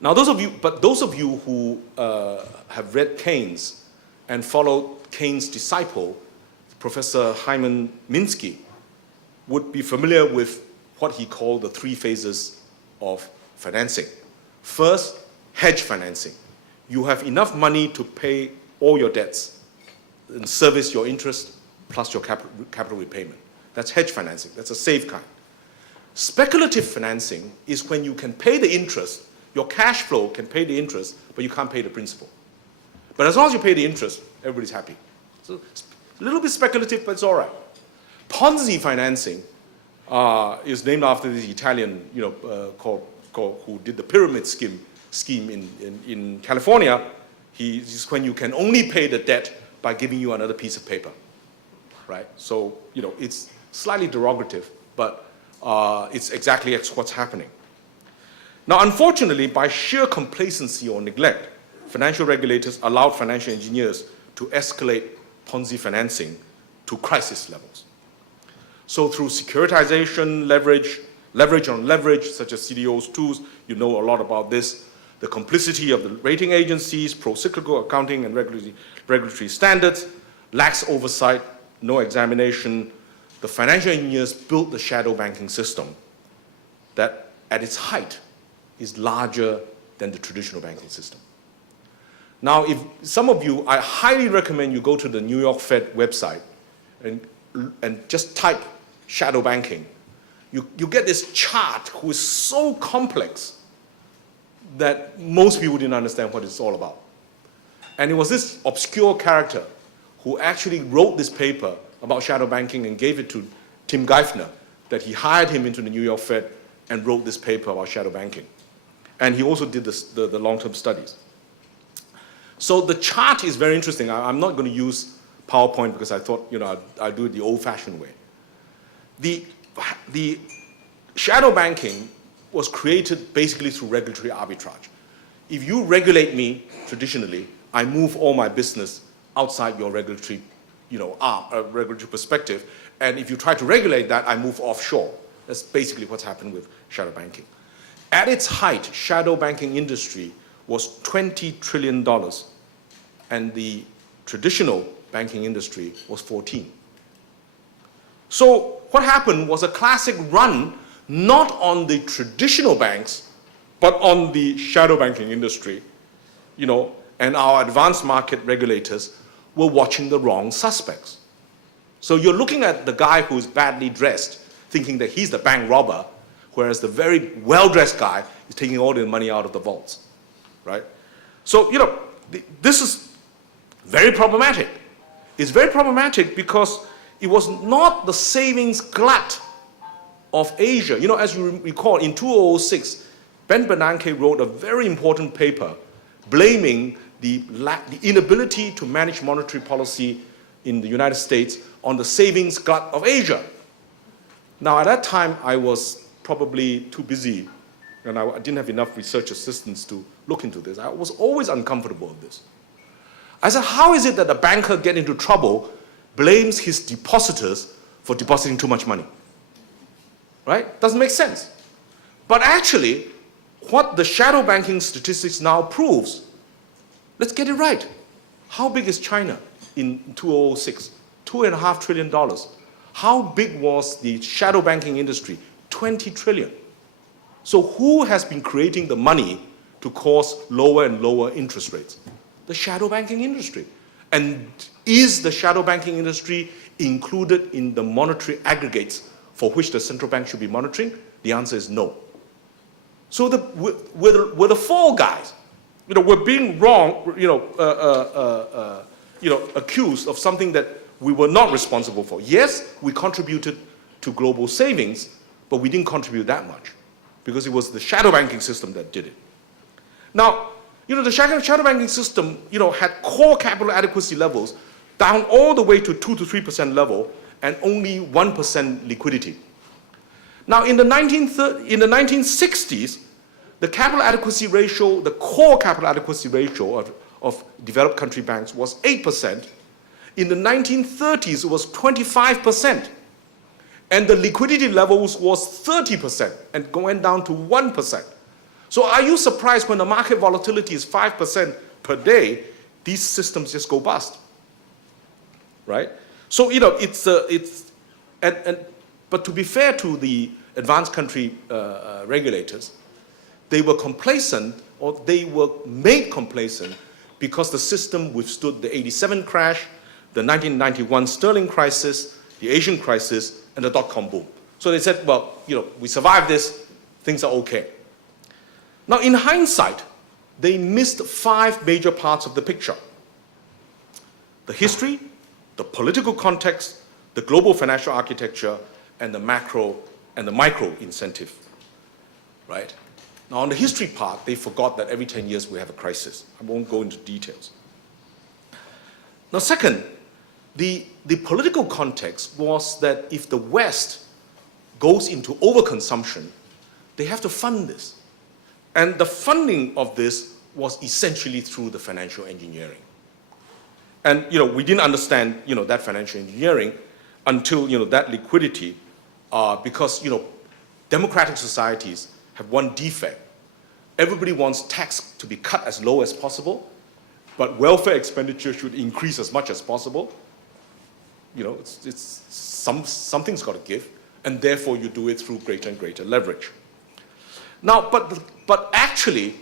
Now, those of you who have read Keynes and followed Keynes' disciple, Professor Hyman Minsky, would be familiar with what he called the three phases of financing. First, hedge financing. You have enough money to pay all your debts and service your interest plus your capital repayment. That's hedge financing. That's a safe kind. Speculative financing is when you can pay the interest, your cash flow can pay the interest, but you can't pay the principal. But as long as you pay the interest, everybody's happy. So it's a little bit speculative, but it's all right. Ponzi financing is named after this Italian, who did the pyramid scheme in California. It's when you can only pay the debt by giving you another piece of paper, right? So it's slightly derogative, but it's exactly what's happening. Now, unfortunately, by sheer complacency or neglect, financial regulators allowed financial engineers to escalate Ponzi financing to crisis levels. So through securitization, leverage on leverage, such as CDO's tools, you know a lot about this, the complicity of the rating agencies, pro-cyclical accounting and regulatory standards, lax oversight, no examination, the financial engineers built the shadow banking system that at its height is larger than the traditional banking system. Now, if some of you, I highly recommend you go to the New York Fed website and just type shadow banking. You get this chart which is so complex that most people didn't understand what it's all about. And it was this obscure character who actually wrote this paper about shadow banking and gave it to Tim Geithner, that he hired him into the New York Fed and wrote this paper about shadow banking. And he also did the long-term studies. So the chart is very interesting. I'm not going to use PowerPoint because I thought, I'll do it the old-fashioned way. The shadow banking was created basically through regulatory arbitrage. If you regulate me traditionally, I move all my business outside your regulatory, regulatory perspective. And if you try to regulate that, I move offshore. That's basically what's happened with shadow banking. At its height, shadow banking industry was $20 trillion, and the traditional banking industry was 14. So what happened was a classic run, not on the traditional banks, but on the shadow banking industry, and our advanced market regulators were watching the wrong suspects. So you're looking at the guy who's badly dressed, thinking that he's the bank robber, whereas the very well-dressed guy is taking all the money out of the vaults, right? So, this is very problematic. It's very problematic because it was not the savings glut of Asia. As you recall, in 2006, Ben Bernanke wrote a very important paper blaming the inability to manage monetary policy in the United States on the savings glut of Asia. Now, at that time, I was probably too busy, and I didn't have enough research assistants to look into this. I was always uncomfortable with this. I said, how is it that a banker gets into trouble, blames his depositors for depositing too much money? Right? Doesn't make sense. But actually, what the shadow banking statistics now proves, let's get it right. How big is China in 2006? $2.5 trillion. How big was the shadow banking industry? 20 trillion. So who has been creating the money to cause lower and lower interest rates? The shadow banking industry. And is the shadow banking industry included in the monetary aggregates for which the central bank should be monitoring? The answer is no. So we're the fall guys. We're being wrong, accused of something that we were not responsible for. Yes, we contributed to global savings, but we didn't contribute that much because it was the shadow banking system that did it. Now, the shadow banking system, had core capital adequacy levels down all the way to 2 to 3% level and only 1% liquidity. Now, in the 1960s, the capital adequacy ratio, the core capital adequacy ratio of developed country banks was 8%. In the 1930s, it was 25%. And the liquidity levels was 30% and went down to 1%. So are you surprised when the market volatility is 5% per day, these systems just go bust, right? So, but to be fair to the advanced country regulators, they were complacent, or they were made complacent because the system withstood the 87 crash, the 1991 sterling crisis, the Asian crisis, and the dot-com boom. So they said, well, we survived this, things are okay. Now, in hindsight, they missed 5 major parts of the picture: the history, the political context, the global financial architecture, and the macro and the micro incentive, right? Now, on the history part, they forgot that every 10 years we have a crisis. I won't go into details. Now, second, the political context was that if the West goes into overconsumption, they have to fund this. And the funding of this was essentially through the financial engineering. And we didn't understand that financial engineering until that liquidity, because democratic societies have one defect. Everybody wants tax to be cut as low as possible, but welfare expenditure should increase as much as possible. Something's got to give, and therefore you do it through greater and greater leverage. Now, but actually,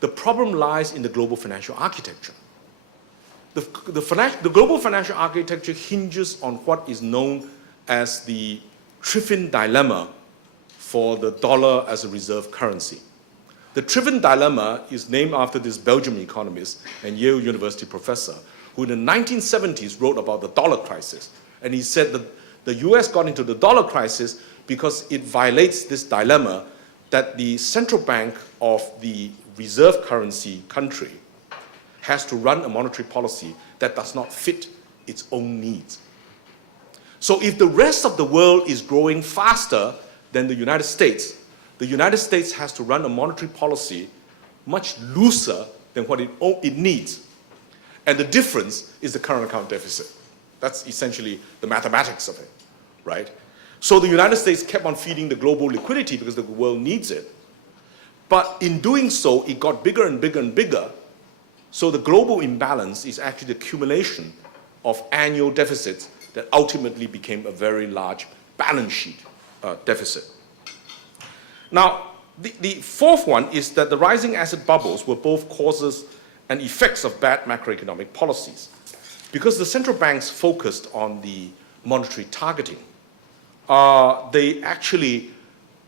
the problem lies in the global financial architecture. The global financial architecture hinges on what is known as the Triffin dilemma for the dollar as a reserve currency. The Triffin dilemma is named after this Belgian economist and Yale University professor who in the 1970s wrote about the dollar crisis. And he said that the US got into the dollar crisis because it violates this dilemma that the central bank of the reserve currency country has to run a monetary policy that does not fit its own needs. So if the rest of the world is growing faster than the United States has to run a monetary policy much looser than what it needs. And the difference is the current account deficit. That's essentially the mathematics of it, right? So the United States kept on feeding the global liquidity because the world needs it. But in doing so, it got bigger and bigger and bigger. So the global imbalance is actually the accumulation of annual deficits that ultimately became a very large balance sheet deficit. Now, the fourth one is that the rising asset bubbles were both causes and effects of bad macroeconomic policies. Because the central banks focused on the monetary targeting, they actually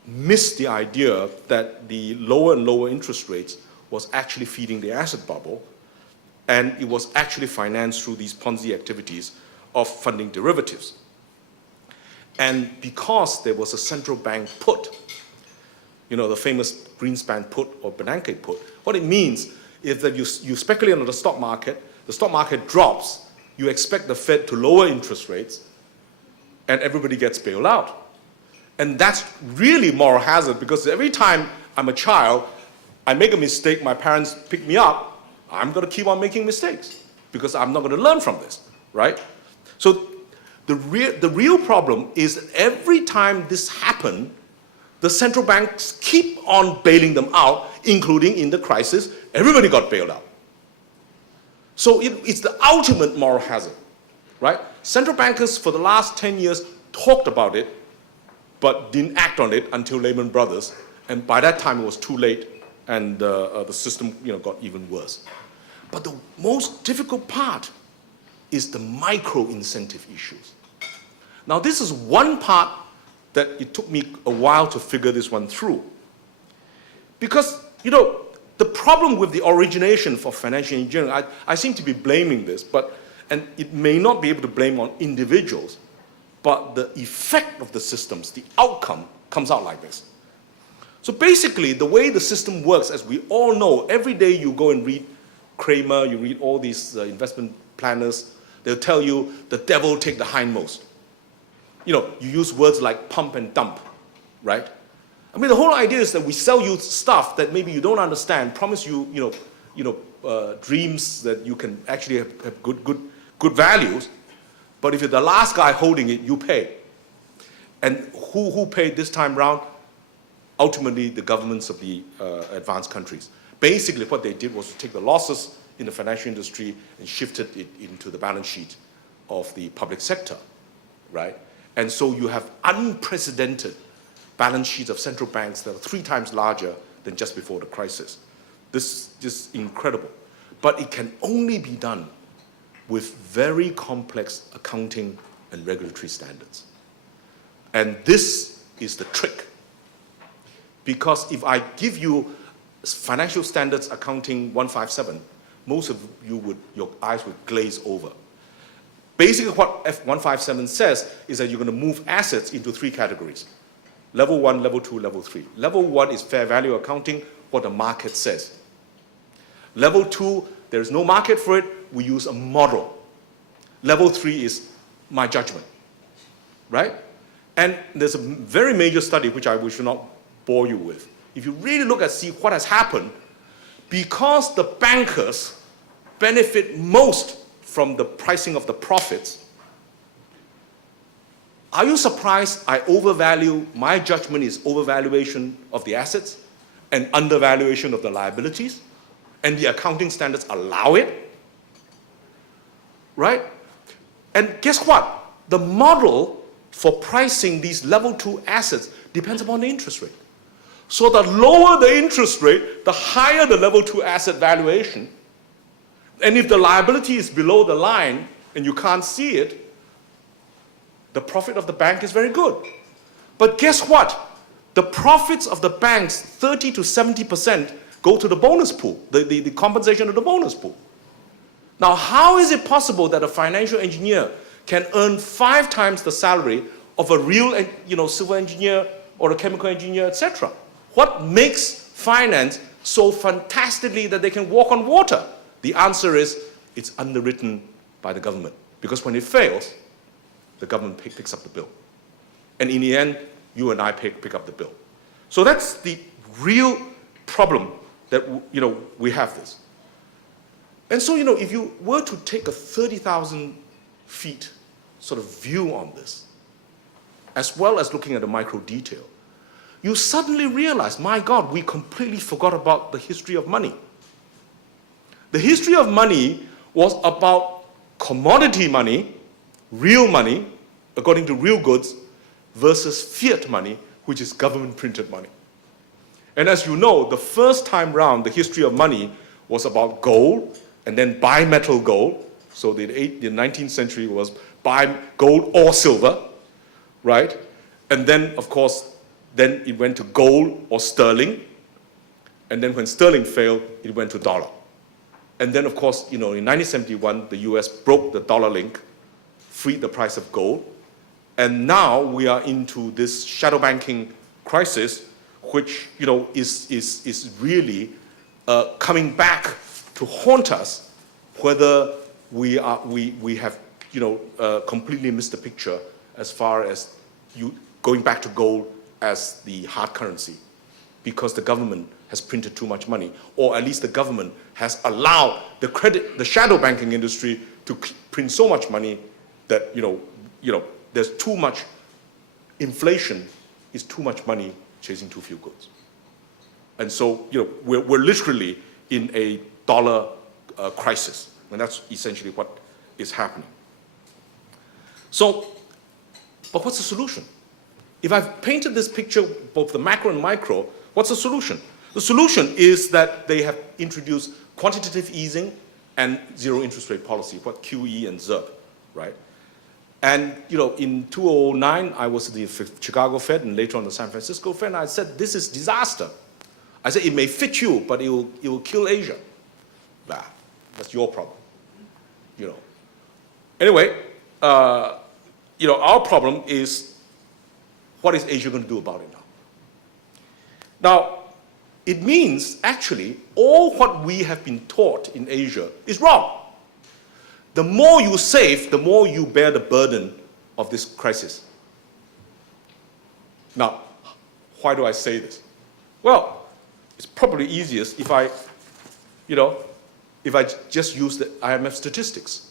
missed the idea that the lower and lower interest rates was actually feeding the asset bubble, and it was actually financed through these Ponzi activities of funding derivatives. And because there was a central bank put, the famous Greenspan put or Bernanke put, what it means is that you speculate on the stock market drops, you expect the Fed to lower interest rates, and everybody gets bailed out. And that's really moral hazard, because every time I'm a child, I make a mistake, my parents pick me up, I'm going to keep on making mistakes because I'm not going to learn from this, right? So the real problem is that every time this happened, the central banks keep on bailing them out, including in the crisis, everybody got bailed out. So it's the ultimate moral hazard, right? Central bankers for the last 10 years talked about it, but didn't act on it until Lehman Brothers. And by that time, it was too late, and the system got even worse. But the most difficult part is the micro incentive issues. Now, this is one part that it took me a while to figure this one through. Because, the problem with the origination for financial engineering, I seem to be blaming this, and it may not be able to blame on individuals, but the effect of the systems, the outcome, comes out like this. So basically, the way the system works, as we all know, every day you go and read Kramer, you read all these investment planners, they'll tell you the devil take the hindmost. You use words like pump and dump, right? I mean, the whole idea is that we sell you stuff that maybe you don't understand, promise you, dreams that you can actually have good values, but if you're the last guy holding it, you pay. And who paid this time round? ultimately the governments of the advanced countries. Basically, what they did was to take the losses in the financial industry and shifted it into the balance sheet of the public sector, right? And so you have unprecedented balance sheets of central banks that are 3 times larger than just before the crisis. This is incredible. But it can only be done with very complex accounting and regulatory standards. And this is the trick. Because if I give you financial standards accounting 157, most of you your eyes would glaze over. Basically what F157 says is that you're going to move assets into 3 categories. Level 1, level 2, level 3. Level 1 is fair value accounting, what the market says. Level 2, there is no market for it, we use a model. Level 3 is my judgment, right? And there's a very major study, which I should not bore you with. If you really look at see what has happened, because the bankers benefit most from the pricing of the profits, are you surprised I overvalue, my judgment is overvaluation of the assets and undervaluation of the liabilities? And the accounting standards allow it, right? And guess what? The model for pricing these level 2 assets depends upon the interest rate. So the lower the interest rate, the higher the level 2 asset valuation. And if the liability is below the line and you can't see it, the profit of the bank is very good. But guess what? The profits of the banks, 30 to 70%, go to the bonus pool, the compensation of the bonus pool. Now, how is it possible that a financial engineer can earn 5 times the salary of a real, civil engineer or a chemical engineer, etc.? What makes finance so fantastically that they can walk on water? The answer is it's underwritten by the government. Because when it fails, the government picks up the bill. And in the end, you and I pick up the bill. So that's the real problem that we have this. And so if you were to take a 30,000 feet sort of view on this, as well as looking at the micro detail, you suddenly realize, my God, we completely forgot about the history of money. The history of money was about commodity money, real money, according to real goods, versus fiat money, which is government printed money. And as you know, the first time round, the history of money was about gold, and then bimetal gold. So the 19th century was buy gold or silver, right? And then, of course, then it went to gold or sterling. And then when sterling failed, it went to dollar. And then, of course, in 1971, the US broke the dollar link, freed the price of gold. And now we are into this shadow banking crisis, which is really coming back to haunt us, whether we have completely missed the picture as far as going back to gold as the hard currency, because the government has printed too much money, or at least the government has allowed the shadow banking industry to print so much money that there's too much inflation, is too much money chasing too few goods. And so we're literally in a dollar crisis, and that's essentially what is happening. So, but what's the solution? If I've painted this picture, both the macro and micro, what's the solution? The solution is that they have introduced quantitative easing and zero interest rate policy, what QE and ZIRP, right? And in 2009, I was at the Chicago Fed and later on the San Francisco Fed, and I said, this is disaster. I said, it may fit you, but it will kill Asia. Bah, that's your problem, Anyway, our problem is, what is Asia going to do about it now? Now, it means, actually, all what we have been taught in Asia is wrong. The more you save, the more you bear the burden of this crisis. Now, why do I say this? Well, it's probably easiest if I just use the IMF statistics.